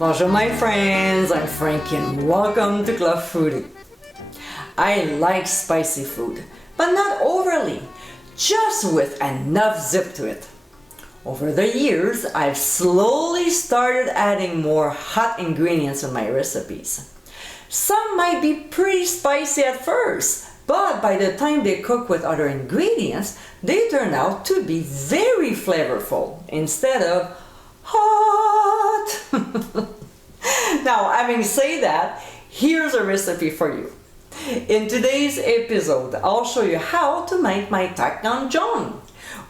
Bonjour my friends, I'm Frankie and welcome to Club Foodie. I like spicy food, but not overly, just with enough zip to it. Over the years, I've slowly started adding more hot ingredients in my recipes. Some might be pretty spicy at first, but by the time they cook with other ingredients, they turn out to be very flavorful instead of hot. Now, having said that, here's a recipe for you. In today's episode, I'll show you how to make my Dakgangjeong,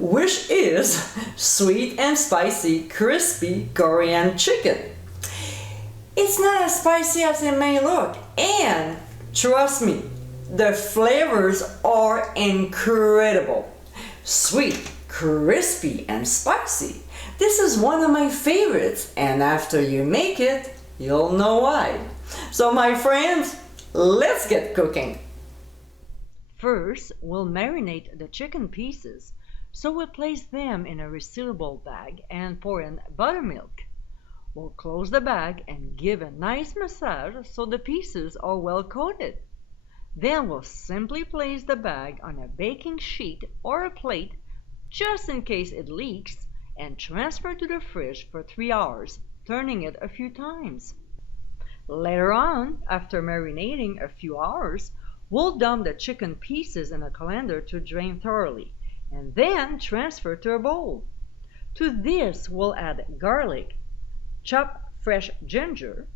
which is sweet and spicy, crispy Korean chicken. It's not as spicy as it may look, and trust me, the flavors are incredible. Sweet, crispy, and spicy. This is one of my favorites, and after you make it, you'll know why. So my friends, let's get cooking. First, we'll marinate the chicken pieces. So we'll place them in a resealable bag and pour in buttermilk. We'll close the bag and give a nice massage so the pieces are well coated. Then we'll simply place the bag on a baking sheet or a plate just in case it leaks and transfer to the fridge for 3 hours, turning it a few times. Later on, after marinating a few hours, we'll dump the chicken pieces in a colander to drain thoroughly and then transfer to a bowl. To this, we'll add garlic, chopped fresh ginger,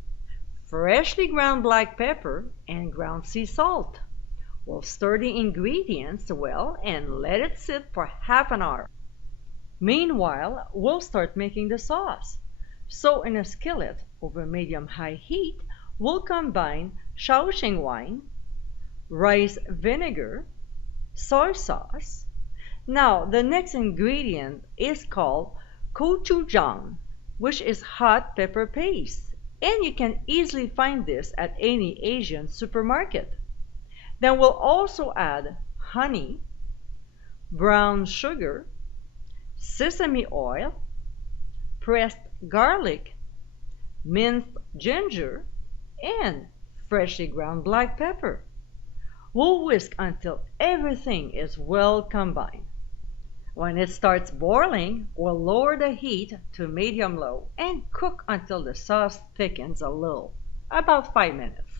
freshly ground black pepper, and ground sea salt. We'll stir the ingredients well and let it sit for half an hour. Meanwhile, we'll start making the sauce. So in a skillet over medium-high heat, we'll combine Shaoxing wine, rice vinegar, soy sauce. Now, the next ingredient is called gochujang, which is hot pepper paste, and you can easily find this at any Asian supermarket. Then we'll also add honey, brown sugar, sesame oil, pressed garlic, minced ginger, and freshly ground black pepper. We'll whisk until everything is well combined. When it starts boiling, we'll lower the heat to medium-low and cook until the sauce thickens a little, about 5 minutes.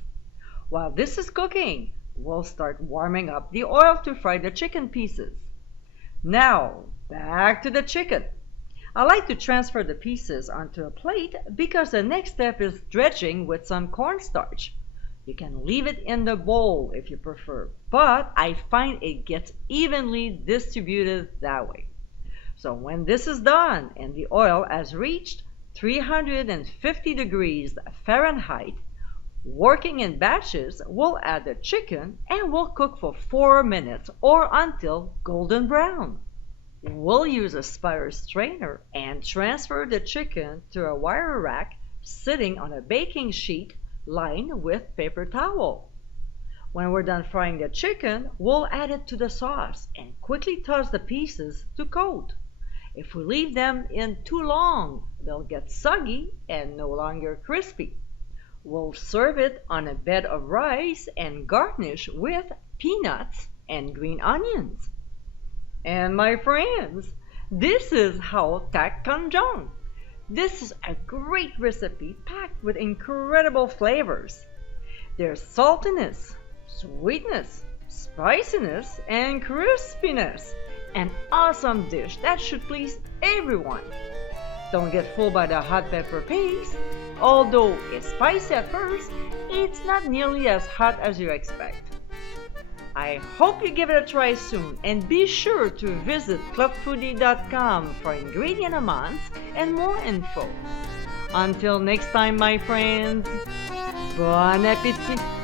While this is cooking, we'll start warming up the oil to fry the chicken pieces. Now, back to the chicken. I like to transfer the pieces onto a plate because the next step is dredging with some cornstarch. You can leave it in the bowl if you prefer, but I find it gets evenly distributed that way. So when this is done and the oil has reached 350 degrees Fahrenheit, working in batches, we'll add the chicken and we'll cook for 4 minutes or until golden brown. We'll use a spiral strainer and transfer the chicken to a wire rack sitting on a baking sheet lined with paper towel. When we're done frying the chicken, we'll add it to the sauce and quickly toss the pieces to coat. If we leave them in too long, they'll get soggy and no longer crispy. We'll serve it on a bed of rice and garnish with peanuts and green onions. And my friends, this is how Dakgangjeong. This is a great recipe packed with incredible flavors. There's saltiness, sweetness, spiciness, and crispiness. An awesome dish that should please everyone. Don't get fooled by the hot pepper paste. Although it's spicy at first, it's not nearly as hot as you expect. I hope you give it a try soon, and be sure to visit clubfoodie.com for ingredient amounts and more info. Until next time, my friends, bon appétit!